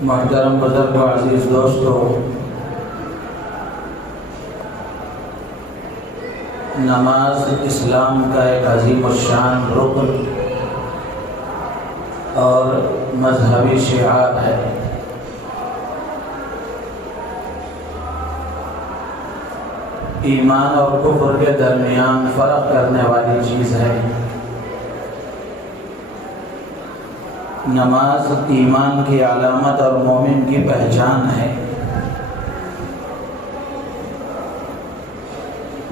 محترم بزرگ و عزیز دوستو، نماز اسلام کا ایک عظیم الشان رکن اور مذہبی شعار ہے۔ ایمان اور کفر کے درمیان فرق کرنے والی چیز ہے۔ نماز ایمان کی علامت اور مومن کی پہچان ہے۔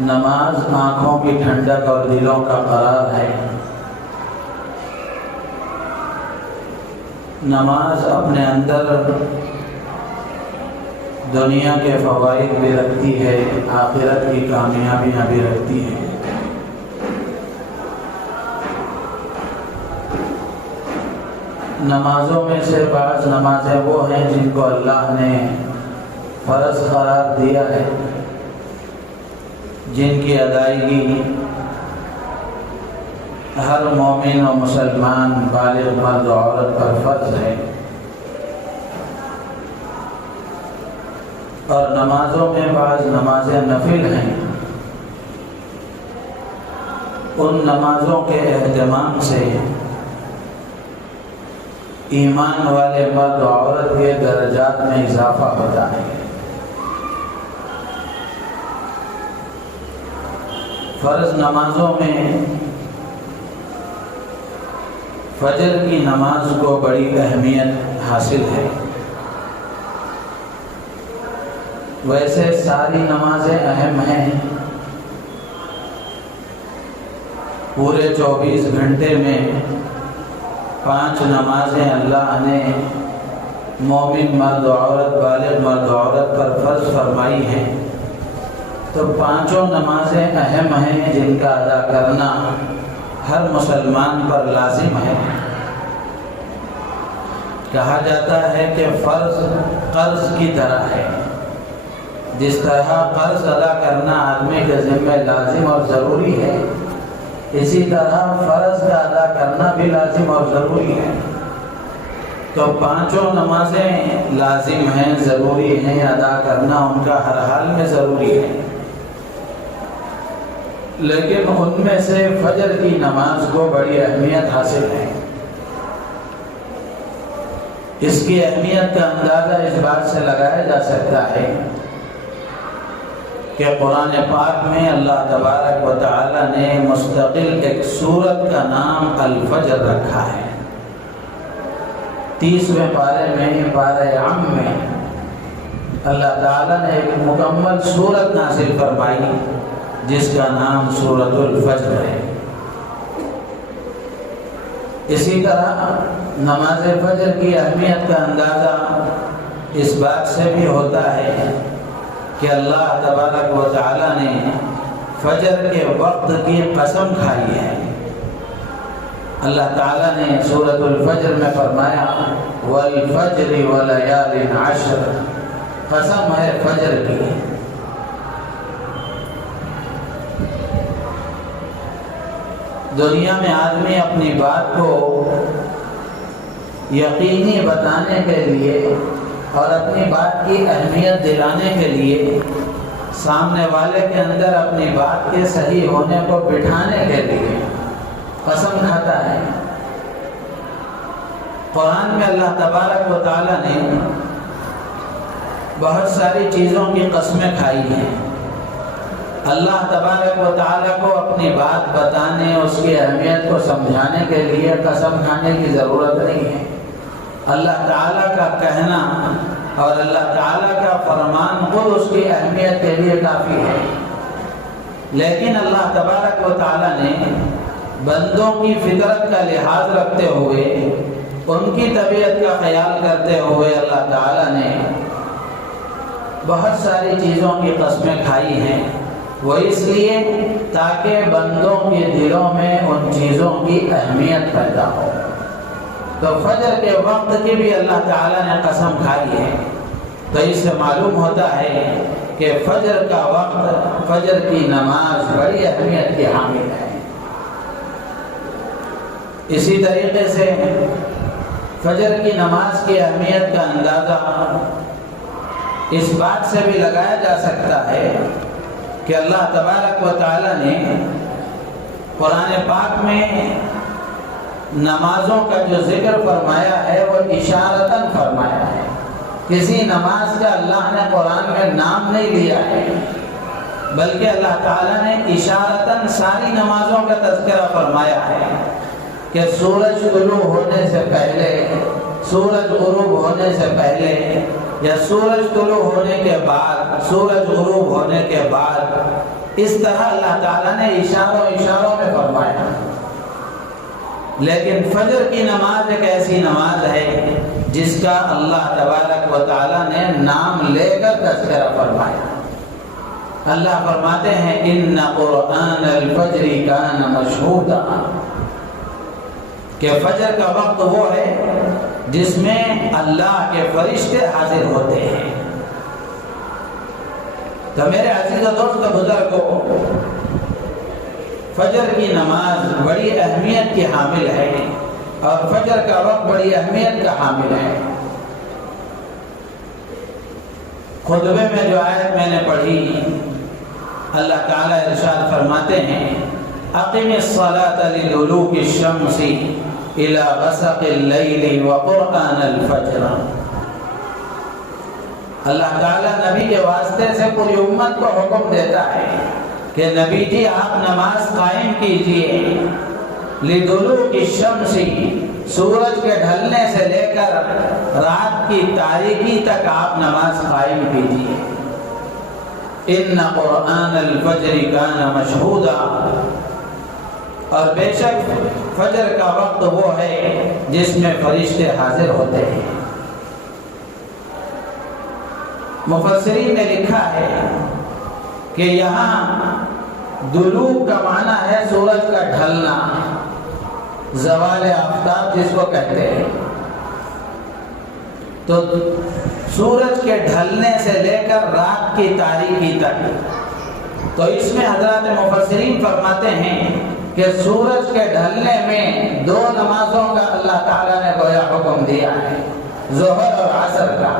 نماز آنکھوں کی ٹھنڈک اور دلوں کا قرار ہے۔ نماز اپنے اندر دنیا کے فوائد بھی رکھتی ہے، آخرت کی کامیابیاں بھی رکھتی ہے۔ نمازوں میں سے بعض نمازیں وہ ہیں جن کو اللہ نے فرض قرار دیا ہے، جن کی ادائیگی ہر مومن و مسلمان بالغ مرد و عورت پر فرض ہے۔ اور نمازوں میں بعض نمازیں نفل ہیں، ان نمازوں کے اہتمام سے ایمان والے مرد و عورت کے درجات میں اضافہ ہوتا ہے۔ فرض نمازوں میں فجر کی نماز کو بڑی اہمیت حاصل ہے۔ ویسے ساری نمازیں اہم ہیں، پورے 24 گھنٹے میں 5 نمازیں اللہ نے مومن مرد و عورت، بالغ مرد و عورت پر فرض فرمائی ہیں، تو 5 نمازیں اہم ہیں جن کا ادا کرنا ہر مسلمان پر لازم ہے۔ کہا جاتا ہے کہ فرض قرض کی طرح ہے، جس طرح قرض ادا کرنا آدمی کے ذمہ لازم اور ضروری ہے، اسی طرح فرض کا ادا کرنا بھی لازم اور ضروری ہے۔ تو 5 نمازیں لازم ہیں، ضروری ہیں، ادا کرنا ان کا ہر حال میں ضروری ہے۔ لیکن ان میں سے فجر کی نماز کو بڑی اہمیت حاصل ہے۔ اس کی اہمیت کا اندازہ اس بات سے لگایا جا سکتا ہے کہ قرآن پاک میں اللہ تبارک و تعالی نے مستقل ایک سورت کا نام الفجر رکھا ہے۔ 30ویں پارے میں، پارہ عام میں، اللہ تعالی نے ایک مکمل سورت نازل فرمائی جس کا نام سورۃ الفجر ہے۔ اسی طرح نماز فجر کی اہمیت کا اندازہ اس بات سے بھی ہوتا ہے کہ اللہ تبارک و تعالی نے فجر کے وقت کی قسم کھائی ہے۔ اللہ تعالی نے سورۃ الفجر میں فرمایا والفجر ولیال عشر، قسم ہے فجر کی۔ دنیا میں آدمی اپنی بات کو یقینی بتانے کے لیے اور اپنی بات کی اہمیت دلانے کے لیے سامنے والے کے اندر اپنی بات کے صحیح ہونے کو بٹھانے کے لیے قسم کھاتا ہے۔ قرآن میں اللہ تبارک و تعالی نے بہت ساری چیزوں کی قسمیں کھائی ہیں۔ اللہ تبارک و تعالی کو اپنی بات بتانے، اس کی اہمیت کو سمجھانے کے لیے قسم کھانے کی ضرورت نہیں ہے۔ اللہ تعالیٰ کا کہنا اور اللہ تعالیٰ کا فرمان خود اس کی اہمیت کے لیے کافی ہے۔ لیکن اللہ تبارک و تعالیٰ نے بندوں کی فطرت کا لحاظ رکھتے ہوئے، ان کی طبیعت کا خیال کرتے ہوئے اللہ تعالیٰ نے بہت ساری چیزوں کی قسمیں کھائی ہیں۔ وہ اس لیے تاکہ بندوں کے دلوں میں ان چیزوں کی اہمیت پیدا ہو۔ تو فجر کے وقت کی بھی اللہ تعالیٰ نے قسم کھائی ہے۔ تو اس سے معلوم ہوتا ہے کہ فجر کا وقت، فجر کی نماز بڑی اہمیت کی حامل ہے۔ اسی طریقے سے فجر کی نماز کی اہمیت کا اندازہ اس بات سے بھی لگایا جا سکتا ہے کہ اللہ تبارک و تعالی نے قرآن پاک میں نمازوں کا جو ذکر فرمایا ہے وہ اشارتاً فرمایا ہے. کسی نماز کا اللہ نے قرآن میں نام نہیں لیا ہے، بلکہ اللہ تعالیٰ نے اشارتاً ساری نمازوں کا تذکرہ فرمایا ہے کہ سورج طلوع ہونے سے پہلے، سورج غروب ہونے سے پہلے، یا سورج طلوع ہونے کے بعد، سورج غروب ہونے کے بعد. اس طرح اللہ تعالیٰ نے اشاروں میں فرمایا. لیکن فجر کی نماز ایک ایسی نماز ہے جس کا اللہ تبارک و تعالیٰ نے نام لے کر تذکرہ فرمایا. اللہ فرماتے ہیں ان قرآن الفجر کان مشہودا، کہ فجر کا وقت وہ ہے جس میں اللہ کے فرشتے حاضر ہوتے ہیں. تو میرے عزیز و دوست بزرگوں، فجر کی نماز بڑی اہمیت کی حامل ہے اور فجر کا وقت بڑی اہمیت کا حامل ہے. خطبے میں جو آیت میں نے پڑھی، اللہ تعالیٰ ارشاد فرماتے ہیں اقم الصلاة لدلوک الشمس الى غسق اللیل وقرآن الفجر. اللہ تعالیٰ نبی کے واسطے سے پوری امت کو حکم دیتا ہے کہ نبی جی آپ نماز قائم کیجئے لدلوک الشمس، سورج کے ڈھلنے سے لے کر رات کی تاریکی تک آپ نماز قائم کیجئے. ان قرآن الفجر کان مشہودا، اور بے شک فجر کا وقت وہ ہے جس میں فرشتے حاضر ہوتے ہیں. مفسرین نے لکھا ہے کہ یہاں دلوک کا معنی ہے سورج کا ڈھلنا، زوال آفتاب جس کو کہتے ہیں. تو سورج کے ڈھلنے سے لے کر رات کی تاریکی تک. تو اس میں حضرات مفسرین فرماتے ہیں کہ سورج کے ڈھلنے میں دو نمازوں کا اللہ تعالیٰ نے گویا حکم دیا ہے، ظہر اور عصر کا.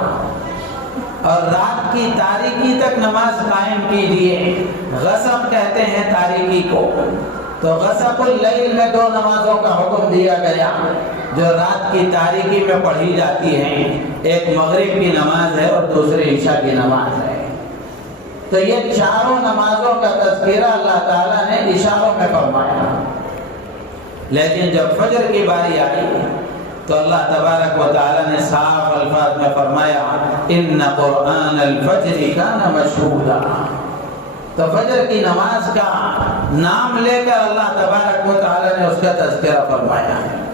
اور رات کی تاریکی تک نماز قائم کیجیے. غسق کہتے ہیں تاریکی کو. تو غسق اللیل میں دو نمازوں کا حکم دیا گیا جو رات کی تاریکی میں پڑھی جاتی ہیں. ایک مغرب کی نماز ہے اور دوسری عشاء کی نماز ہے. تو یہ چاروں نمازوں کا تذکرہ اللہ تعالیٰ نے اشاروں میں فرمایا. لیکن جب فجر کی باری آئی تو اللہ تبارک و تعالیٰ نے صاف الفاظ میں فرمایا ان قرآن الفجر کان مشہودا. تو فجر کی نماز کا نام لے کر اللہ تبارک و تعالیٰ نے اس کا تذکرہ فرمایا ہے.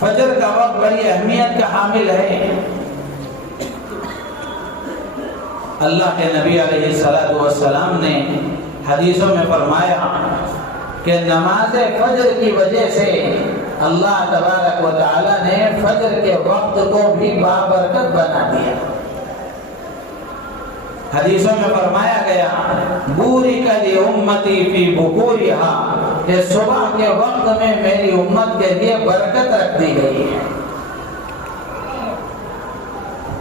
فجر کا وقت بڑی اہمیت کا حامل ہے. اللہ کے نبی علیہ الصلوۃ والسلام نے حدیثوں میں فرمایا کہ نماز فجر کی وجہ سے اللہ تبارک و تعالی نے فجر کے وقت کو بھی بابرکت بنا دیا. حدیثوں میں فرمایا گیا بورک لامتی فی بکورہا، کہ صبح کے وقت میں میری امت کے لیے برکت رکھ دی گئی ہے.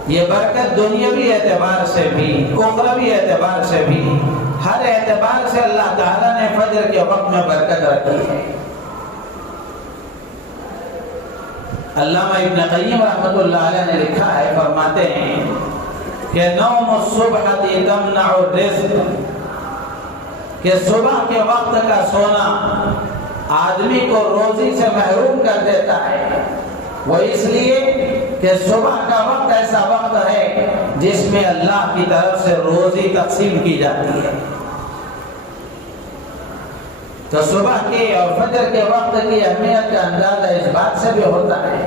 یہ برکت دنیاوی اعتبار سے بھی، اخروی اعتبار سے بھی، ہر اعتبار سے اللہ تعالیٰ نے فجر کے وقت میں برکت رکھی ہے. علامہ ابن قیم رحمۃ اللہ علیہ نے لکھا ہے، فرماتے ہیں کہ نوم الصبح تمنع الرزق، کہ صبح کے وقت کا سونا آدمی کو روزی سے محروم کر دیتا ہے. وہ اس لیے کہ صبح کا وقت ایسا وقت ہے جس میں اللہ کی طرف سے روزی تقسیم کی جاتی ہے. تو صبح کے اور فجر کے وقت کی اہمیت کا اندازہ اس بات سے بھی ہوتا ہے.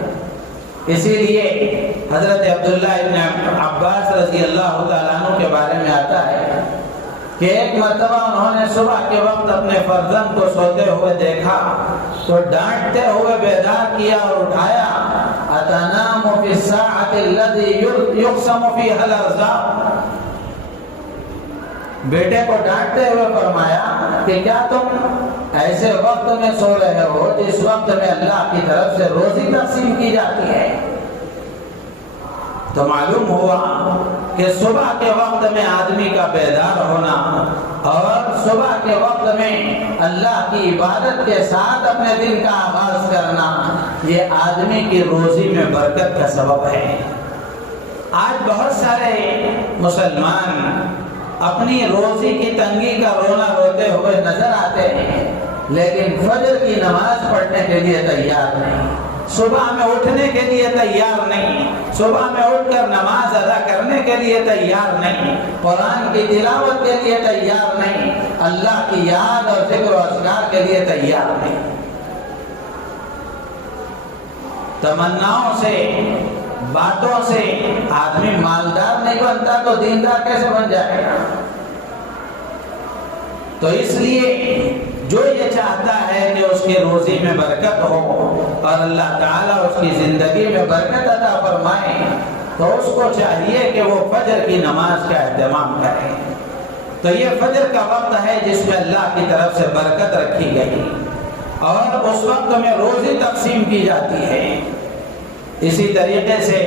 اسی لیے حضرت عبداللہ ابن عباس رضی اللہ تعالیٰ عنہ کے بارے میں آتا ہے کہ ایک مرتبہ انہوں نے صبح کے وقت اپنے فرزند کو سوتے ہوئے دیکھا تو ڈانٹتے ہوئے بیدار کیا اور اٹھایا. اتنام فی الساعۃ التي يقسم فيها الارزاق، بیٹے کو ڈانٹتے ہوئے فرمایا کہ کیا تم ایسے وقت میں سو رہے ہو جس وقت میں اللہ کی طرف سے روزی تقسیم کی جاتی ہے؟ تو معلوم ہوا کہ صبح کے وقت میں آدمی کا بیدار ہونا اور صبح کے وقت میں اللہ کی عبادت کے ساتھ اپنے دن کا آغاز کرنا یہ آدمی کی روزی میں برکت کا سبب ہے۔ آج بہت سارے مسلمان اپنی روزی کی تنگی کا رونا روتے ہوئے نظر آتے ہیں، لیکن فجر کی نماز پڑھنے کے لیے تیار نہیں، صبح میں اٹھنے کے لیے تیار نہیں، صبح میں اٹھ کر نماز ادا کرنے کے لیے تیار نہیں، قرآن کی تلاوت کے لیے تیار نہیں، اللہ کی یاد اور ذکر و اذکار کے لیے تیار نہیں۔ تمناؤں سے، باتوں سے آدمی مالدار نہیں بنتا تو دیندار کیسے بن جائے گا؟ تو اس لیے جو یہ چاہتا ہے کہ اس کی روزی میں برکت ہو اور اللہ تعالیٰ اس کی زندگی میں برکت عطا فرمائے، تو اس کو چاہیے کہ وہ فجر کی نماز کا اہتمام کرے۔ تو یہ فجر کا وقت ہے جس میں اللہ کی طرف سے برکت رکھی گئی اور اس وقت میں روزی تقسیم کی جاتی ہے۔ اسی طریقے سے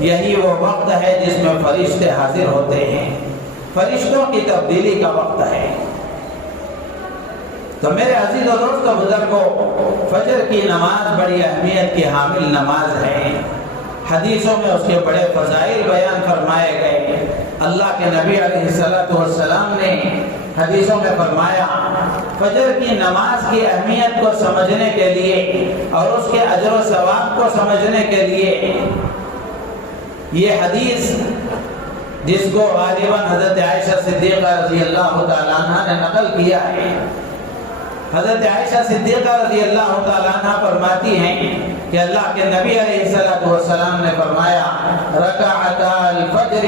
یہی وہ وقت ہے جس میں فرشتے حاضر ہوتے ہیں، فرشتوں کی تبدیلی کا وقت ہے۔ تو میرے عزیز و دوست و بزرگوں، فجر کی نماز بڑی اہمیت کی حامل نماز ہے۔ حدیثوں میں اس کے بڑے فضائل بیان فرمائے گئے۔ اللہ کے نبی علیہ السلام نے حدیثوں میں فرمایا، فجر کی نماز کی اہمیت کو سمجھنے کے لیے اور اس کے اجر و ثواب کو سمجھنے کے لیے یہ حدیث جس کو غالباً حضرت عائشہ صدیقہ رضی اللہ تعالیٰ عنہ نے نقل کیا ہے۔ حضرت عائشہ صدیقہ رضی اللہ تعالیٰ عنہ فرماتی ہیں کہ اللہ کے نبی علیہ السلام نے فرمایا، رکعتا الفجر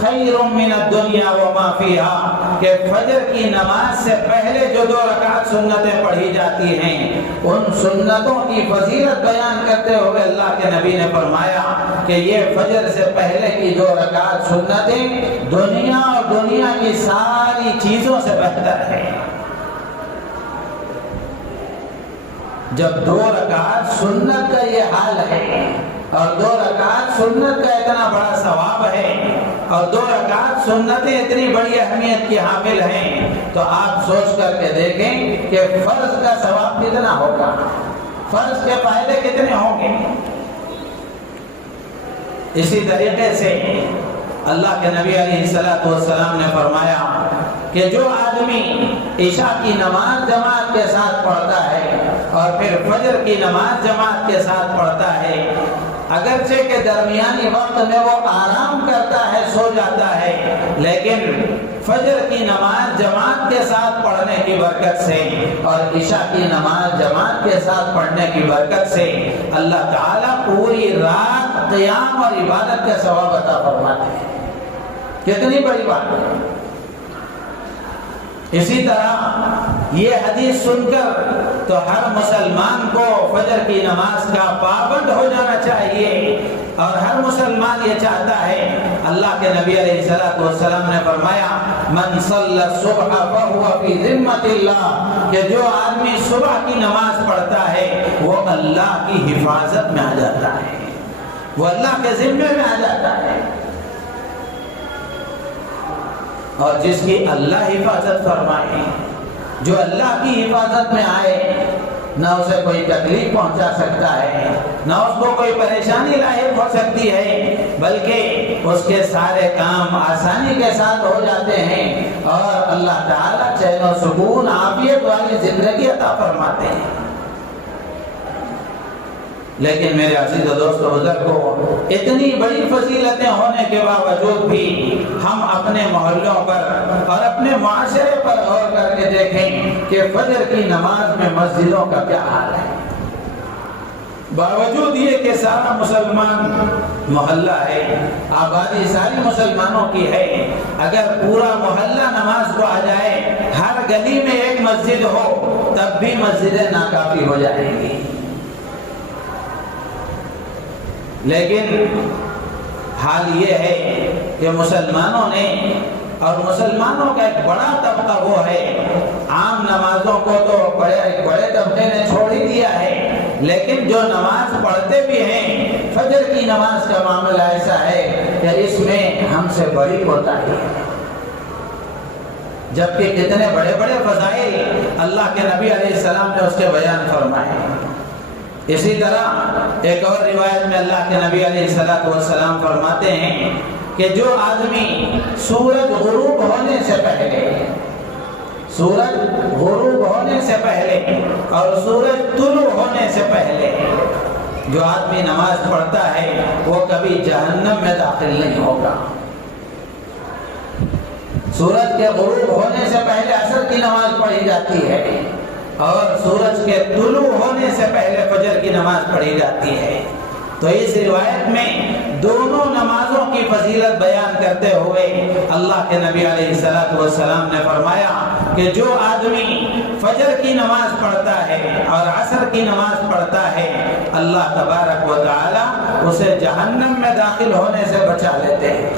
خیر من الدنیا وما فیہا، کہ فجر کی نماز سے پہلے جو 2 رکعت سنتیں پڑھی جاتی ہیں ان سنتوں کی فضیلت بیان کرتے ہوئے اللہ کے نبی نے فرمایا کہ یہ فجر سے پہلے کی 2 رکعت سنتیں دنیا اور دنیا کی ساری چیزوں سے بہتر ہے۔ جب 2 رکعت سنت کا یہ حال ہے اور 2 رکعت سنت کا اتنا بڑا ثواب ہے اور 2 رکعت سنتیں اتنی بڑی اہمیت کی حامل ہیں، تو آپ سوچ کر کے دیکھیں کہ فرض کا ثواب کتنا ہوگا، فرض کے فائدے کتنے ہوں گے۔ اسی طریقے سے اللہ کے نبی علیہ السلام نے فرمایا کہ جو آدمی عشاء کی نماز جماعت کے ساتھ پڑھتا ہے اور پھر فجر کی نماز جماعت کے ساتھ پڑھتا ہے، اگرچہ کہ درمیانی وقت میں وہ آرام کرتا ہے، سو جاتا ہے، لیکن فجر کی نماز جماعت کے ساتھ پڑھنے کی برکت سے اور عشاء کی نماز جماعت کے ساتھ پڑھنے کی برکت سے اللہ تعالیٰ پوری رات قیام اور عبادت کا ثواب عطا فرماتے ہیں۔ کتنی بڑی بات ہے۔ اسی طرح یہ حدیث سن کر تو ہر مسلمان کو فجر کی نماز کا پابند ہو جانا چاہیے، اور ہر مسلمان یہ چاہتا ہے۔ اللہ کے نبی علیہ السلام نے فرمایا، من صلی الصبح فهو فی ذمۃ اللہ، کہ جو آدمی صبح کی نماز پڑھتا ہے وہ اللہ کی حفاظت میں آ جاتا ہے، وہ اللہ کے ذمے میں آ جاتا ہے۔ اور جس کی اللہ حفاظت فرمائے، جو اللہ کی حفاظت میں آئے، نہ اسے کوئی تکلیف پہنچا سکتا ہے، نہ اس کو کوئی پریشانی لاحق ہو سکتی ہے، بلکہ اس کے سارے کام آسانی کے ساتھ ہو جاتے ہیں اور اللہ تعالیٰ چین و سکون عافیت والی زندگی عطا فرماتے ہیں۔ لیکن میرے عزیز و دوست و بزرگوں، اتنی بڑی فضیلتیں ہونے کے باوجود بھی ہم اپنے محلوں پر اور اپنے معاشرے پر غور کر کے دیکھیں کہ فجر کی نماز میں مسجدوں کا کیا حال ہے۔ باوجود یہ کہ سارا مسلمان محلہ ہے، آبادی ساری مسلمانوں کی ہے، اگر پورا محلہ نماز کو آ جائے، ہر گلی میں ایک مسجد ہو، تب بھی مسجدیں ناکافی ہو جائیں گی۔ لیکن حال یہ ہے کہ مسلمانوں نے اور مسلمانوں کا ایک بڑا طبقہ وہ ہے، عام نمازوں کو تو بڑے طبقے نے چھوڑ ہی دیا ہے، لیکن جو نماز پڑھتے بھی ہیں، فجر کی نماز کا معاملہ ایسا ہے کہ اس میں ہم سے بڑی کوتاہی ہے، جبکہ کتنے بڑے بڑے فضائل اللہ کے نبی علیہ السلام نے اس کے بیان فرمائے۔ اسی طرح ایک اور روایت میں اللہ کے نبی علیہ السلام فرماتے ہیں کہ جو آدمی سورج غروب ہونے سے پہلے اور سورج طلوع ہونے سے پہلے جو آدمی نماز پڑھتا ہے وہ کبھی جہنم میں داخل نہیں ہوگا۔ سورج کے غروب ہونے سے پہلے عصر کی نماز پڑھی جاتی ہے اور سورج کے طلوع ہونے سے پہلے فجر کی نماز پڑھی جاتی ہے۔ تو اس روایت میں دونوں نمازوں کی فضیلت بیان کرتے ہوئے اللہ کے نبی علیہ السلام نے فرمایا کہ جو آدمی فجر کی نماز پڑھتا ہے اور عصر کی نماز پڑھتا ہے، اللہ تبارک و تعالی اسے جہنم میں داخل ہونے سے بچا لیتے ہیں۔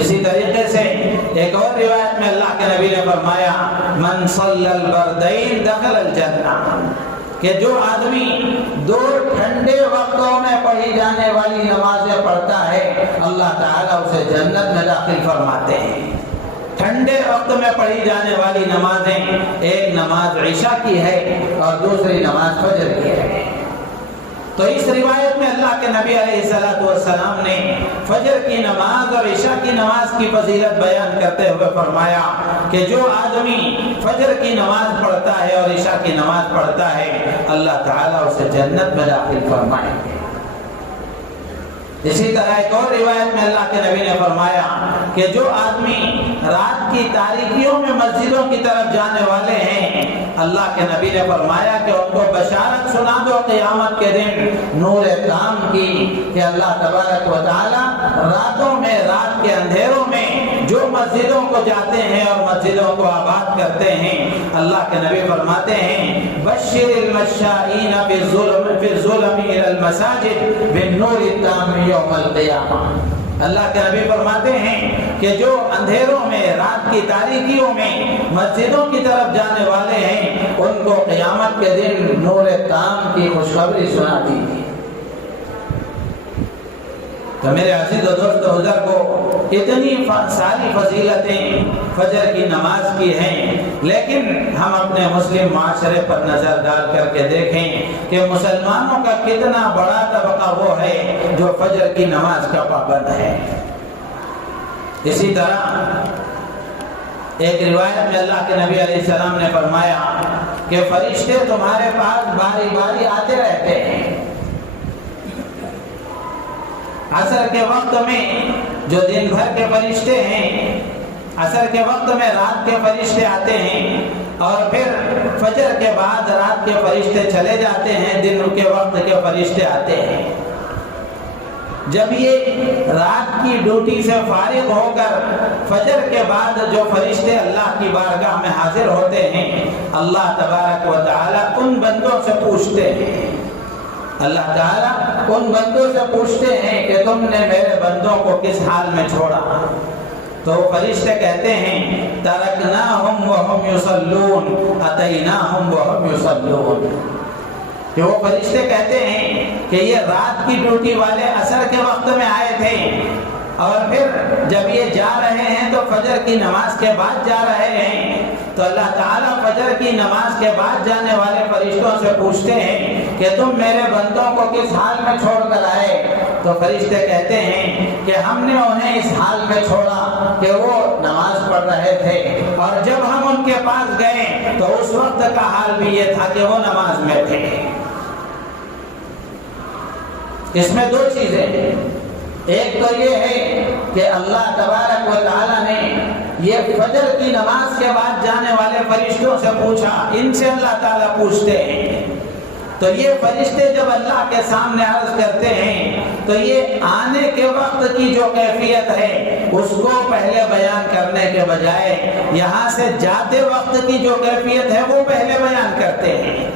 اسی طریقے سے ایک اور روایت میں اللہ کے نبی نے فرمایا من صلی البردین دخل الجنہ، کہ جو آدمی دو ٹھنڈے وقتوں میں پڑھی جانے والی نمازیں پڑھتا ہے، اللہ تعالیٰ اسے جنت میں داخل فرماتے ہیں۔ ٹھنڈے وقت میں پڑھی جانے والی نمازیں، ایک نماز عشاء کی ہے اور دوسری نماز فجر کی ہے۔ تو اس روایت میں اللہ کے نبی علیہ السلام نے فجر کی نماز اور عشاء کی نماز کی فضیلت بیان کرتے ہوئے فرمایا کہ جو آدمی فجر کی نماز پڑھتا ہے اور عشاء کی نماز پڑھتا ہے، اللہ تعالیٰ اسے جنت میں داخل فرمائیں گے۔ اسی طرح ایک اور روایت میں اللہ کے نبی نے فرمایا کہ جو آدمی رات کی تاریکیوں میں مسجدوں کی طرف جانے والے ہیں، اللہ کے نبی نے فرمایا کہ ان کو بشارت سنا دو قیامت کے دن نور تام کی، کہ اللہ تبارک و تعالی راتوں میں، رات کے اندھیروں میں جو مسجدوں کو جاتے ہیں اور مسجدوں کو آباد کرتے ہیں، اللہ کے نبی فرماتے ہیں بشر المشائین بالظلم الی المساجد بالنور التام یوم القیامہ۔ اللہ کے نبی فرماتے ہیں کہ جو اندھیروں میں، رات کی تاریکیوں میں مسجدوں کی طرف جانے والے ہیں، ان کو قیامت کے دن نور تام کی خوشخبری سنا دیجیے۔ تو میرے عزیز و دوست بزرگوں، اتنی ساری فضیلتیں فجر کی نماز کی ہیں، لیکن ہم اپنے مسلم معاشرے پر نظر ڈال کر کے دیکھیں کہ مسلمانوں کا کتنا بڑا طبقہ وہ ہے جو فجر کی نماز کا پابند ہے۔ اسی طرح ایک روایت میں اللہ کے نبی علیہ السلام نے فرمایا کہ فرشتے تمہارے پاس باری باری آتے رہتے ہیں۔ عصر کے وقت میں جو دن بھر کے فرشتے ہیں، عصر کے وقت میں رات کے فرشتے آتے ہیں، اور پھر فجر کے بعد رات کے فرشتے چلے جاتے ہیں، دن کے وقت کے فرشتے آتے ہیں۔ جب یہ رات کی ڈیوٹی سے فارغ ہو کر فجر کے بعد جو فرشتے اللہ کی بارگاہ میں حاضر ہوتے ہیں، اللہ تبارک و تعالی ان بندوں سے پوچھتے ہیں، اللہ تعالیٰ ان بندوں سے پوچھتے ہیں کہ تم نے میرے بندوں کو کس حال میں چھوڑا؟ تو فرشتے کہتے ہیں ترکناہم وہم یصلون اتیناہم وہم یصلون، کہ وہ فرشتے کہتے ہیں کہ یہ رات کی ڈیوٹی والے عصر کے وقت میں آئے تھے، اور پھر جب یہ جا رہے ہیں تو فجر کی نماز کے بعد جا رہے ہیں، تو اللہ تعالیٰ فجر کی نماز کے بعد جانے والے فرشتوں سے پوچھتے ہیں کہ تم میرے بندوں کو کس حال میں چھوڑ کر آئے؟ تو فرشتے کہتے ہیں کہ ہم نے انہیں اس حال میں چھوڑا کہ وہ نماز پڑھ رہے تھے، اور جب ہم ان کے پاس گئے تو اس وقت کا حال بھی یہ تھا کہ وہ نماز میں تھے۔ اس میں دو چیزیں ہیں، ایک تو یہ ہے کہ اللہ تبارک و تعالیٰ نے یہ فجر کی نماز کے بعد جانے والے فرشتوں سے پوچھا، ان سے اللہ تعالیٰ پوچھتے ہیں، تو یہ فرشتے جب اللہ کے سامنے عرض کرتے ہیں تو یہ آنے کے وقت کی جو کیفیت ہے اس کو پہلے بیان کرنے کے بجائے یہاں سے جاتے وقت کی جو کیفیت ہے وہ پہلے بیان کرتے ہیں۔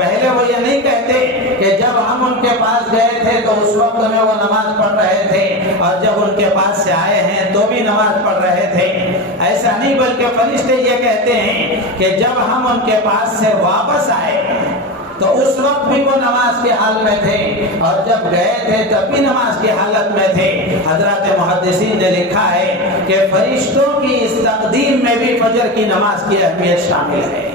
پہلے وہ یہ نہیں کہتے کہ جب ہم ان کے پاس گئے تھے تو اس وقت میں وہ نماز پڑھ رہے تھے اور جب ان کے پاس سے آئے ہیں تو بھی نماز پڑھ رہے تھے. ایسا نہیں، بلکہ فرشتے یہ کہتے ہیں کہ جب ہم ان کے پاس سے واپس آئے تو اس وقت بھی وہ نماز کے حال میں تھے اور جب گئے تھے تب بھی نماز کی حالت میں تھے. حضرات محدثین نے لکھا ہے کہ فرشتوں کی اس تقدیم میں بھی فجر کی نماز کی اہمیت شامل ہے.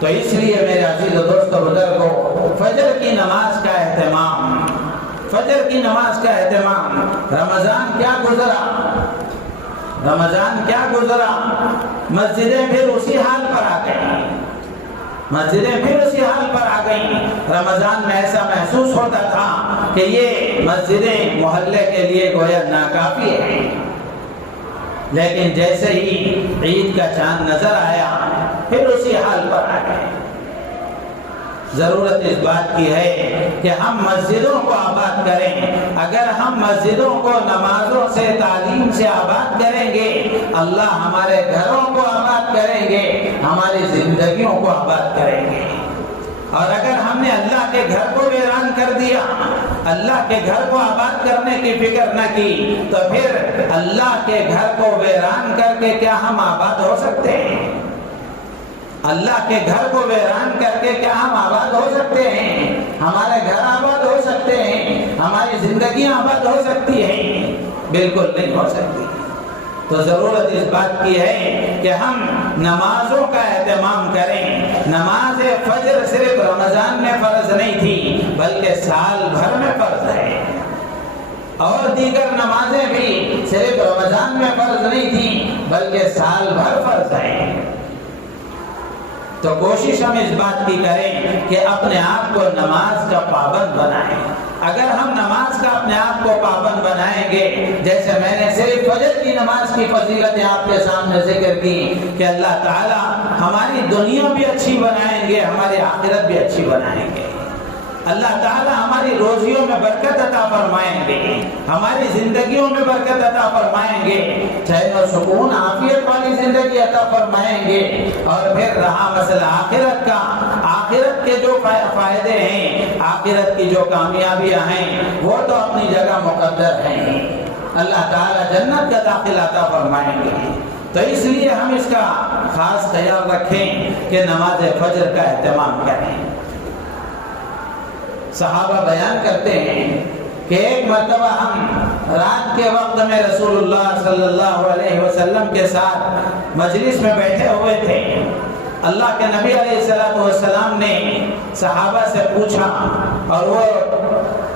تو اس لیے میرے عزیز و دوستو بزرگوں، فجر کی نماز کا اہتمام، فجر کی نماز کا اہتمام. رمضان کیا گزرا، رمضان کیا گزرا، مسجدیں پھر اسی حال پر آ گئیں، مسجدیں پھر اسی حال پر آ گئیں. رمضان میں ایسا محسوس ہوتا تھا کہ یہ مسجدیں محلے کے لیے گویا ناکافی ہیں، لیکن جیسے ہی عید کا چاند نظر آیا پھر اسی حال پر آ گئے. ضرورت اس بات کی ہے کہ ہم مسجدوں کو آباد کریں. اگر ہم مسجدوں کو نمازوں سے، تعلیم سے آباد کریں گے، اللہ ہمارے گھروں کو آباد کریں گے، ہماری زندگیوں کو آباد کریں گے. اور اگر ہم نے اللہ کے گھر کو ویران کر دیا، اللہ کے گھر کو آباد کرنے کی فکر نہ کی، تو پھر اللہ کے گھر کو ویران کر کے کیا ہم آباد ہو سکتے ہیں؟ اللہ کے گھر کو ویران کر کے کیا ہم آباد ہو سکتے ہیں؟ ہمارے گھر آباد ہو سکتے ہیں؟ ہماری زندگیاں آباد ہو سکتی ہیں؟ بالکل نہیں ہو سکتی. تو ضرورت اس بات کی ہے کہ ہم نمازوں کا اہتمام کریں. نماز فجر صرف رمضان میں فرض نہیں تھی بلکہ سال بھر میں فرض ہے، اور دیگر نمازیں بھی صرف رمضان میں فرض نہیں تھی بلکہ سال بھر فرض ہے. تو کوشش ہم اس بات کی کریں کہ اپنے آپ کو نماز کا پابند بنائیں. اگر ہم نماز کا اپنے آپ کو پابند بنائیں گے، جیسے میں نے صرف فجر کی نماز کی فضیلتیں آپ کے سامنے ذکر کی کہ اللہ تعالی ہماری دنیا بھی اچھی بنائیں گے، ہماری آخرت بھی اچھی بنائیں گے. اللہ تعالی ہماری روزیوں میں برکت عطا فرمائیں گے، ہماری زندگیوں میں برکت عطا فرمائیں گے، چین و سکون عافیت والی زندگی عطا فرمائیں گے. اور پھر رہا مسئلہ آخرت کا، آخرت کے جو فائدے ہیں، آخرت کی جو کامیابیاں ہیں، وہ تو اپنی جگہ مقدر ہیں. اللہ تعالی جنت کا داخلہ عطا فرمائیں گے. تو اس لیے ہم اس کا خاص خیال رکھیں کہ نماز فجر کا اہتمام کریں. صحابہ بیان کرتے ہیں کہ ایک مرتبہ ہم رات کے وقت میں رسول اللہ صلی اللہ علیہ وسلم کے ساتھ مجلس میں بیٹھے ہوئے تھے. اللہ کے نبی علیہ السلام نے صحابہ سے پوچھا، اور وہ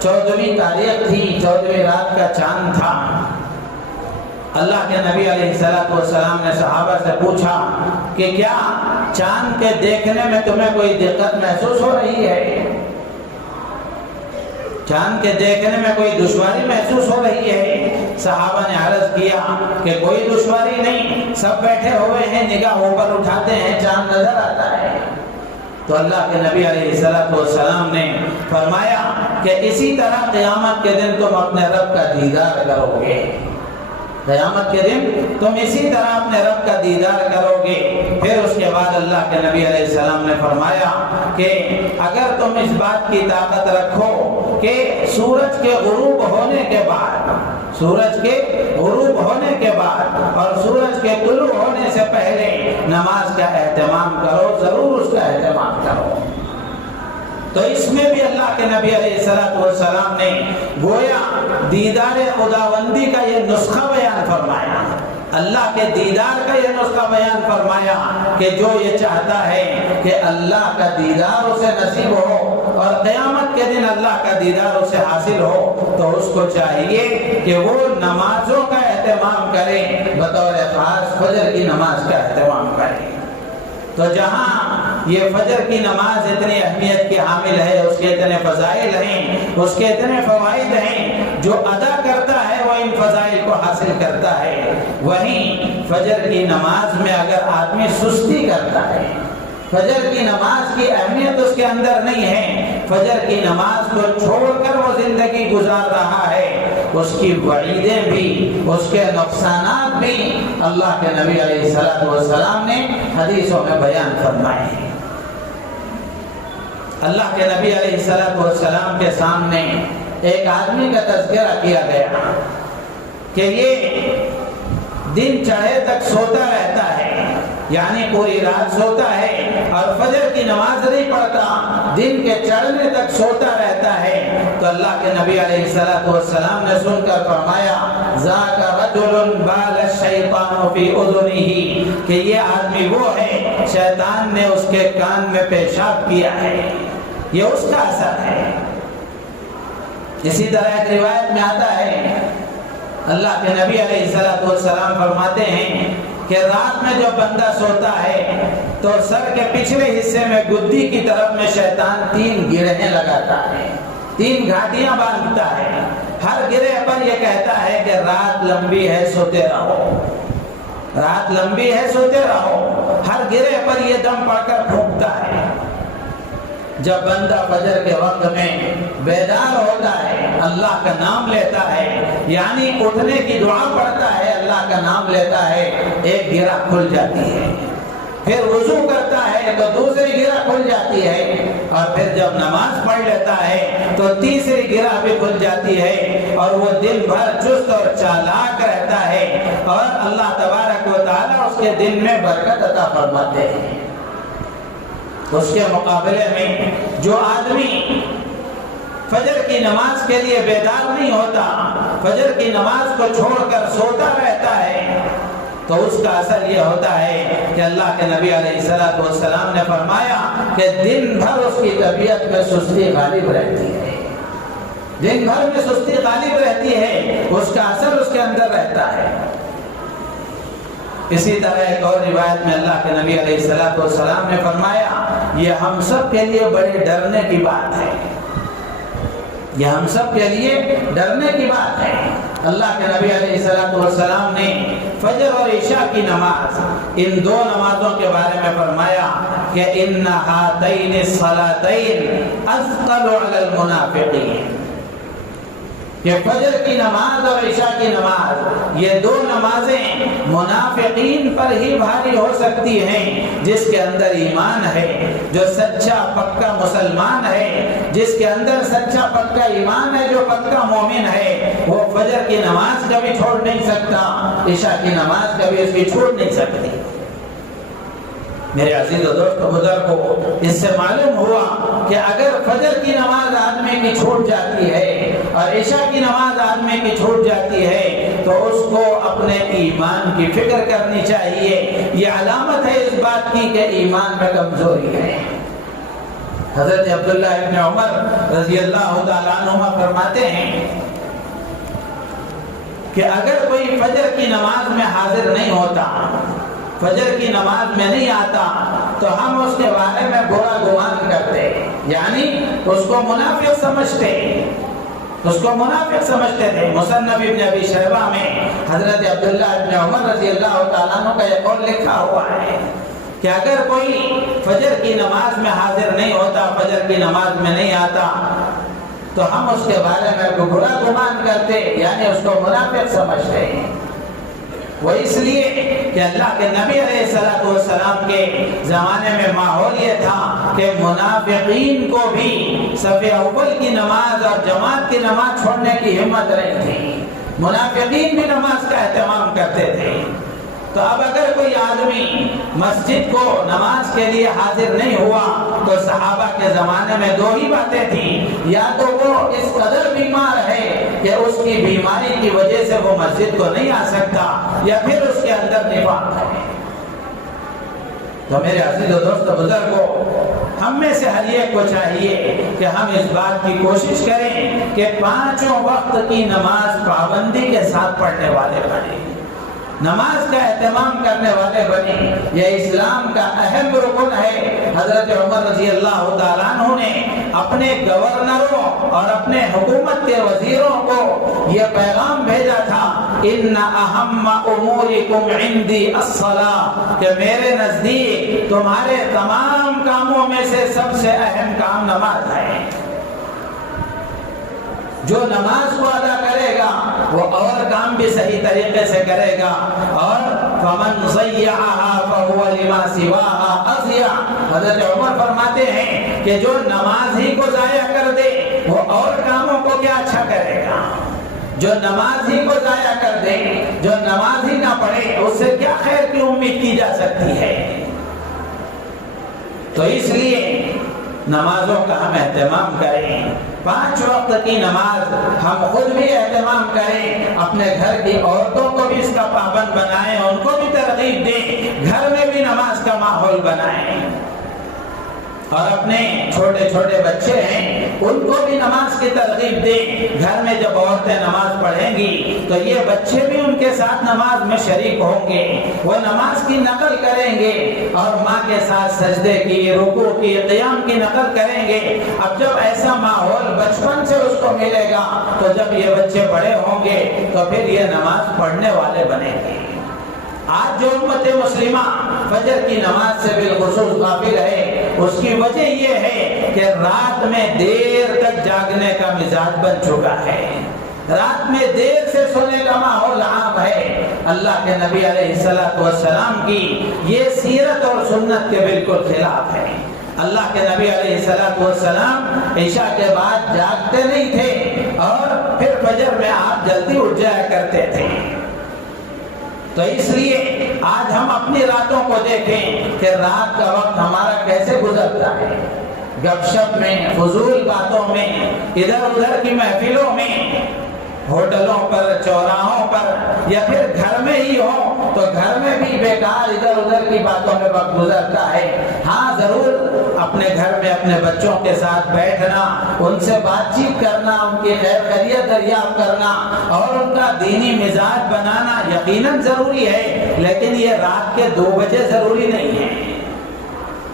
14ویں تاریخ تھی، 14ویں رات کا چاند تھا. اللہ کے نبی علیہ السلام نے صحابہ سے پوچھا کہ کیا چاند کے دیکھنے میں تمہیں کوئی دقت محسوس ہو رہی ہے؟ چاند کے دیکھنے میں کوئی دشواری محسوس ہو رہی ہے؟ صحابہ نے عرض کیا کہ کوئی دشواری نہیں، سب بیٹھے ہوئے ہیں، نگاہ اوپر اٹھاتے ہیں، چاند نظر آتا ہے. تو اللہ کے نبی علیہ السلام نے فرمایا کہ اسی طرح قیامت کے دن تم اپنے رب کا دیدار کرو گے. قیامت کے دن تم اسی طرح اپنے رب کا دیدار کرو گے. پھر اس کے بعد اللہ کے نبی علیہ السلام نے فرمایا کہ اگر تم اس بات کی طاقت رکھو کہ سورج کے غروب ہونے کے بعد، سورج کے غروب ہونے کے بعد اور سورج کے طلوع ہونے سے پہلے نماز کا اہتمام کرو، ضرور اس کا اہتمام کرو. تو اس میں بھی اللہ کے نبی علیہ السلام نے گویا دیدار خداوندی کا یہ نسخہ بیان فرمایا، اللہ کے دیدار کا یہ نسخہ بیان فرمایا کہ جو یہ چاہتا ہے کہ اللہ کا دیدار اسے نصیب ہو اور قیامت کے دن اللہ کا دیدار اسے حاصل ہو، تو اس کو چاہیے کہ وہ نمازوں کا اہتمام کرے، بطور خاص فجر کی نماز کا اہتمام کرے. تو جہاں یہ فجر کی نماز اتنی اہمیت کی حامل ہے، اس کے اتنے فضائل ہیں، اس کے اتنے فوائد ہیں، جو ادا کرتا ہے وہ ان فضائل کو حاصل کرتا ہے. وہیں فجر کی نماز میں اگر آدمی سستی کرتا ہے، فجر کی نماز کی اہمیت اس کے اندر نہیں ہے، فجر کی نماز کو چھوڑ کر وہ زندگی گزار رہا ہے، اس کی وعیدیں بھی، اس کے نقصانات بھی اللہ کے نبی علیہ السلام نے حدیثوں میں بیان فرمائے ہیں۔ اللہ کے نبی علیہ السلام کے سامنے ایک آدمی کا تذکرہ کیا گیا کہ یہ دن چڑھے تک سوتا رہتا ہے، یعنی پوری رات سوتا ہے اور فجر کی نماز نہیں پڑھتا، دن کے چڑھنے تک سوتا رہتا ہے۔ تو اللہ کے نبی علیہ السلام نے سن کر فرمایا ذاک رجل بال الشیطان فی اذنہ، کہ یہ آدمی وہ ہے شیطان نے اس کے کان میں پیشاب کیا ہے، یہ اس کا اثر ہے۔ اسی طرح ایک روایت میں آتا ہے اللہ کے نبی علیہ السلام فرماتے ہیں کہ رات میں جو بندہ سوتا ہے تو سر کے پچھلے حصے میں گدی کی طرف میں شیطان 3 گرہیں لگاتا ہے، 3 گھاٹیاں باندھتا ہے، ہر گرہ پر یہ کہتا ہے کہ رات لمبی ہے سوتے رہو، رات لمبی ہے سوتے رہو، ہر گرہ پر یہ دم پڑ کر پھونکتا ہے۔ جب بندہ فجر کے وقت میں بیدار ہوتا ہے، اللہ کا نام لیتا ہے، یعنی اٹھنے کی دعا پڑھتا ہے، اللہ کا نام لیتا ہے، ایک گرہ کھل جاتی ہے، پھر وضو کرتا ہے تو دوسری گرہ کھل جاتی ہے، اور پھر جب نماز پڑھ لیتا ہے تو تیسری گرہ بھی کھل جاتی ہے، اور وہ دن بھر چست اور چالاک رہتا ہے، اور اللہ تبارک و تعالی اس کے دن میں برکت عطا فرماتے ہیں۔ اس کے مقابلے میں جو آدمی فجر کی نماز کے لیے بیدار نہیں ہوتا، فجر کی نماز کو چھوڑ کر سوتا رہتا ہے، تو اس کا اثر یہ ہوتا ہے کہ اللہ کے نبی علیہ السلام نے فرمایا کہ دن بھر اس کی طبیعت میں سستی غالب رہتی ہے، دن بھر میں سستی غالب رہتی ہے، اس کا اثر اس کے اندر رہتا ہے۔ اسی طرح ایک اور روایت میں اللہ کے نبی علیہ السلام نے فرمایا یہ ہم سب کے لیے بڑے ڈرنے کی بات ہے، یہ ہم سب کے لیے ڈرنے کی بات ہے۔ اللہ کے نبی علیہ السلام نے فجر اور عشاء کی نماز، ان 2 نمازوں کے بارے میں فرمایا کہ ان ہاتین الصلاتین اثقل علی المنافقین، کہ فجر کی نماز اور عشاء کی نماز، یہ 2 نمازیں منافقین پر ہی بھاری ہو سکتی ہیں، جس کے اندر ایمان ہے، جو سچا پکا مسلمان ہے، جس کے اندر سچا پکا ایمان ہے، جو پکا مومن ہے، وہ فجر کی نماز کبھی چھوڑ نہیں سکتا، عشاء کی نماز کبھی اس کی چھوڑ نہیں سکتی۔ میرے عزیز و دوست بزرگوں، اس سے معلوم ہوا کہ اگر فجر کی نماز آدمی کی چھوٹ جاتی ہے اور عشاء کی نماز آدمی کی چھوٹ جاتی ہے تو اس کو اپنے ایمان کی فکر کرنی چاہیے، یہ علامت ہے اس بات کی کہ ایمان میں کمزوری ہے۔ حضرت عبداللہ ابن عمر رضی اللہ تعالیٰ عنہ فرماتے ہیں کہ اگر کوئی فجر کی نماز میں حاضر نہیں ہوتا، فجر کی نماز میں نہیں آتا، تو ہم اس کے بارے میں برا گمان کرتے، یعنی اس کو منافق سمجھتے، اس کو منافق سمجھتے تھے۔ مصنف ابن ابی شیبہ میں حضرت عبداللہ ابن عمر رضی اللہ تعالیٰ عنہ کا یہ قول لکھا ہوا ہے کہ اگر کوئی فجر کی نماز میں حاضر نہیں ہوتا، فجر کی نماز میں نہیں آتا، تو ہم اس کے بارے میں برا گمان کرتے، یعنی اس کو منافق سمجھتے ہیں۔ وہ اس لیے کہ اللہ کے نبی علیہ السلام کے زمانے میں ماحول یہ تھا کہ منافقین کو بھی صف اول کی نماز اور جماعت کی نماز چھوڑنے کی ہمت نہیں تھی، منافقین بھی نماز کا اہتمام کرتے تھے۔ تو اب اگر کوئی آدمی مسجد کو نماز کے لیے حاضر نہیں ہوا تو صحابہ کے زمانے میں 2 ہی باتیں تھیں، یا تو وہ اس قدر بیمار ہے کہ اس کی بیماری کی وجہ سے وہ مسجد کو نہیں آ سکتا، یا پھر اس کے اندر نفاق ہے۔ تو میرے عزیز و دوست بزرگوں، ہم میں سے ہر ایک کو چاہیے کہ ہم اس بات کی کوشش کریں کہ 5 وقت کی نماز پابندی کے ساتھ پڑھنے والے بنیں۔ نماز کا اہتمام کرنے والے بنے، یہ اسلام کا اہم رکن ہے۔ حضرت عمر رضی اللہ تعالیٰ عنہ نے اپنے گورنروں اور اپنے حکومت کے وزیروں کو یہ پیغام بھیجا تھا، ان اہم امورکم عندی الصلاۃ، کہ میرے نزدیک تمہارے تمام کاموں میں سے سب سے اہم کام نماز ہے۔ جو نماز کو ادا کرے گا وہ اور کام بھی صحیح طریقے سے کرے گا، اور فمن ضيعها فهو لما سواها اضيع۔ حضرت عمر فرماتے ہیں کہ جو نماز ہی کو ضائع کر دے وہ اور کاموں کو کیا اچھا کرے گا۔ جو نماز ہی کو ضائع کر دے، جو نماز ہی نہ پڑھے، اس سے کیا خیر کی امید کی جا سکتی ہے۔ تو اس لیے نمازوں کا ہم اہتمام کریں، 5 وقت کی نماز ہم خود بھی اہتمام کریں، اپنے گھر کی عورتوں کو بھی اس کا پابند بنائیں، ان کو بھی ترغیب دیں، گھر میں بھی نماز کا ماحول بنائیں، اور اپنے چھوٹے چھوٹے بچے ہیں ان کو بھی نماز کی ترغیب دیں۔ گھر میں جب عورتیں نماز پڑھیں گی تو یہ بچے بھی ان کے ساتھ نماز میں شریک ہوں گے، وہ نماز کی نقل کریں گے، اور ماں کے ساتھ سجدے کی، رکوع کی، قیام کی نقل کریں گے۔ اب جب ایسا ماحول بچپن سے اس کو ملے گا تو جب یہ بچے بڑے ہوں گے تو پھر یہ نماز پڑھنے والے بنیں گے۔ آج جو امت مسلمہ فجر کی نماز سے بالخصوص غافل ہے، اس کی وجہ یہ ہے کہ رات میں دیر تک جاگنے کا مزاج بن چکا ہے، رات میں دیر سے سونے کا ماحول عام ہے۔ اللہ کے نبی علیہ السلام کی یہ سیرت اور سنت کے بالکل خلاف ہے۔ اللہ کے نبی علیہ السلام عشاء کے بعد جاگتے نہیں تھے، اور پھر فجر میں آپ جلدی اٹھ جایا کرتے تھے۔ تو اس لیے آج ہم اپنی راتوں کو دیکھیں کہ رات کا وقت ہمارا کیسے گزرتا ہے، گپ شپ میں، فضول باتوں میں، ادھر ادھر کی محفلوں میں، ہوٹلوں پر، چوراہوں پر، یا پھر گھر میں ہی ہو تو گھر میں بھی بیکار ادھر ادھر کی باتوں میں وقت گزرتا ہے۔ ہاں ضرور اپنے گھر میں اپنے بچوں کے ساتھ بیٹھنا، ان سے بات چیت کرنا، ان کی خیر خیریت دریافت کرنا اور ان کا دینی مزاج بنانا یقیناً ضروری ہے، لیکن یہ رات کے 2 بجے ضروری نہیں ہے،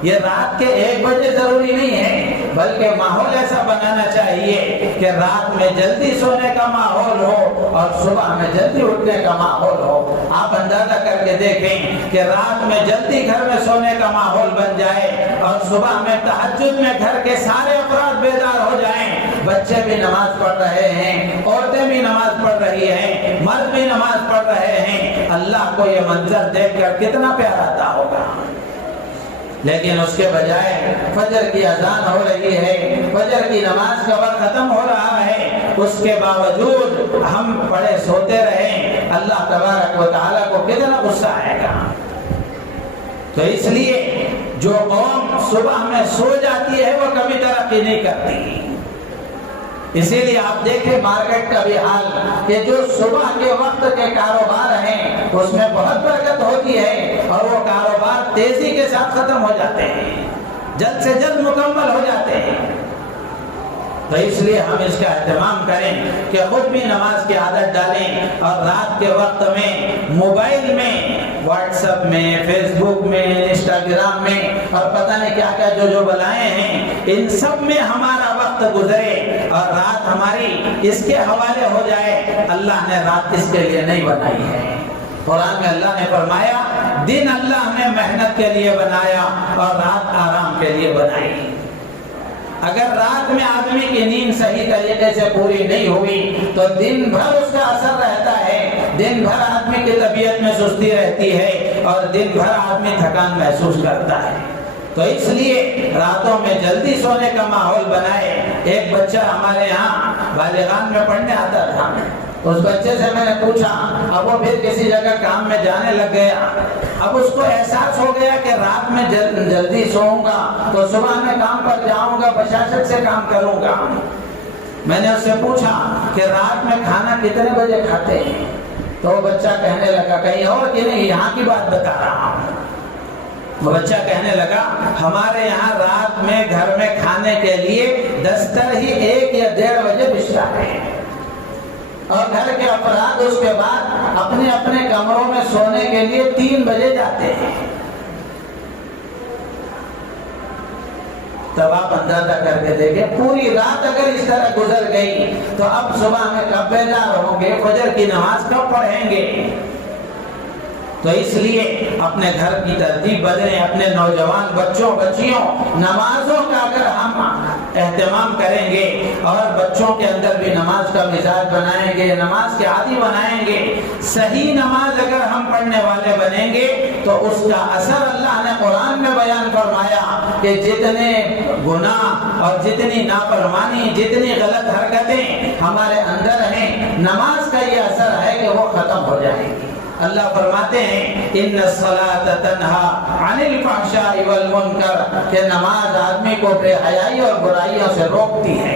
یہ رات کے 1 بجے ضروری نہیں ہے، بلکہ ماحول ایسا بنانا چاہیے کہ رات میں جلدی سونے کا ماحول ہو اور صبح میں جلدی اٹھنے کا ماحول ہو۔ آپ اندازہ کر کے دیکھیں کہ رات میں جلدی گھر میں سونے کا ماحول بن جائے اور صبح میں تہجد میں گھر کے سارے افراد بیدار ہو جائیں، بچے بھی نماز پڑھ رہے ہیں، عورتیں بھی نماز پڑھ رہی ہیں، مرد بھی نماز پڑھ رہے ہیں، اللہ کو یہ منظر دیکھ کر کتنا پیار آتا ہوگا۔ لیکن اس کے بجائے فجر کی اذان ہو رہی ہے، فجر کی نماز کا وقت ختم ہو رہا ہے، اس کے باوجود ہم پڑے سوتے رہیں، اللہ تبارک و تعالیٰ کو کتنا غصہ آئے گا۔ تو اس لیے جو قوم صبح میں سو جاتی ہے وہ کبھی ترقی نہیں کرتی۔ اسی لیے آپ دیکھیں مارکیٹ کا بھی حال کہ جو صبح کے وقت کے کاروبار ہیں اس میں بہت برکت ہوتی ہے، اور وہ کاروبار تیزی کے ساتھ ختم ہو جاتے ہیں، جلد سے جلد مکمل ہو جاتے ہیں۔ تو اس لیے ہم اس کا اہتمام کریں کہ خود بھی نماز کی عادت ڈالیں، اور رات کے وقت میں موبائل میں، واٹس ایپ میں، فیس بک میں، انسٹاگرام میں، اور پتہ نہیں کیا کیا جو بلائیں ہیں، ان سب میں ہمارا وقت گزرے اور رات ہماری اس کے حوالے ہو جائے۔ اللہ نے رات اس کے لیے نہیں بنائی ہے۔ قرآن میں اللہ نے فرمایا دن اللہ نے محنت کے لیے بنایا اور رات آرام کے لیے بنائی۔ اگر رات میں آدمی کی نیند صحیح طریقے سے پوری نہیں ہوئی تو دن بھر اس کا اثر رہتا ہے، دن بھر آدمی کی طبیعت میں سستی رہتی ہے اور دن بھر آدمی تھکان محسوس کرتا ہے۔ تو اس لیے راتوں میں جلدی سونے کا ماحول بنائے۔ ایک بچہ ہمارے یہاں بالغان میں پڑھنے آتا تھا، اس بچے سے میں نے پوچھا، اب وہ پھر کسی جگہ کام میں جانے لگ گیا، اب اس کو احساس ہو گیا کہ رات میں جلدی سوؤں گا تو صبح میں کام پر جاؤں گا، بشاشت سے کام کروں گا۔ میں نے اس سے پوچھا کہ رات میں کھانا کتنے بجے کھاتے ہیں؟ تو وہ بچہ کہنے لگا کہیں اور کہ نہیں، یہاں کی بات بتا رہا ہوں۔ وہ بچہ کہنے لگا ہمارے یہاں رات میں گھر میں کھانے کے لیے دستر ہی 1 یا 1:30 بجے بچتا ہے، اور گھر کے افراد اس کے بعد اپنے اپنے کمروں میں سونے کے لیے 3 بجے جاتے ہیں. تب آپ اندازہ کر کے دیکھیں پوری رات اگر اس طرح گزر گئی تو اب صبح میں کب بیدار ہوں گے، فجر کی نماز کب پڑھیں گے؟ تو اس لیے اپنے گھر کی ترتیب بدلیں. اپنے نوجوان بچوں بچیوں نمازوں کا اگر ہم اہتمام کریں گے اور بچوں کے اندر بھی نماز کا مزاج بنائیں گے، نماز کے عادی بنائیں گے، صحیح نماز اگر ہم پڑھنے والے بنیں گے تو اس کا اثر اللہ نے قرآن میں بیان فرمایا کہ جتنے گناہ اور جتنی نافرمانی، جتنی غلط حرکتیں ہمارے اندر ہیں، نماز کا یہ اثر ہے کہ وہ ختم ہو جائیں گی. اللہ فرماتے ہیں ان الصلاۃ تنہی عن الفحشاء والمنکر کہ نماز آدمی کو بے حیائی اور برائیوں سے روکتی ہے.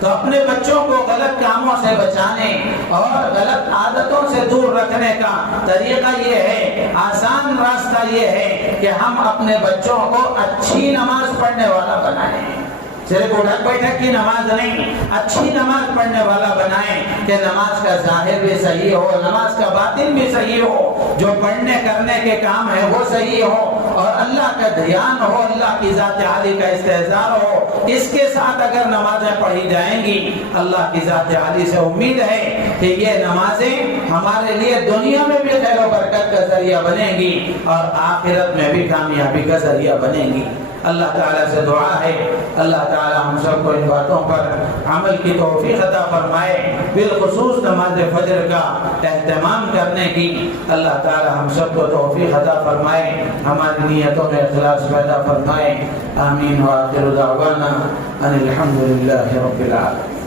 تو اپنے بچوں کو غلط کاموں سے بچانے اور غلط عادتوں سے دور رکھنے کا طریقہ یہ ہے، آسان راستہ یہ ہے کہ ہم اپنے بچوں کو اچھی نماز پڑھنے والا بنائیں. صرف اٹھک بیٹھک کی نماز نہیں، اچھی نماز پڑھنے والا بنائیں کہ نماز کا ظاہر بھی صحیح ہو، نماز کا باطن بھی صحیح ہو، جو پڑھنے کرنے کے کام ہے وہ صحیح ہو اور اللہ کا دھیان ہو، اللہ کی ذات عالی کا استحضار ہو. اس کے ساتھ اگر نمازیں پڑھی جائیں گی، اللہ کی ذات عالی سے امید ہے کہ یہ نمازیں ہمارے لیے دنیا میں بھی خیر و برکت کا ذریعہ بنیں گی اور آخرت میں بھی کامیابی کا ذریعہ بنیں گی. اللہ تعالیٰ سے دعا ہے اللہ تعالیٰ ہم سب کو ان باتوں پر عمل کی توفیق عطا فرمائے، بالخصوص نماز فجر کا اہتمام کرنے کی اللہ تعالیٰ ہم سب کو توفیق عطا فرمائے، ہماری نیتوں میں اخلاص پیدا فرمائے. آمین. وآخر دعوانا ان الحمد للہ رب العالمین.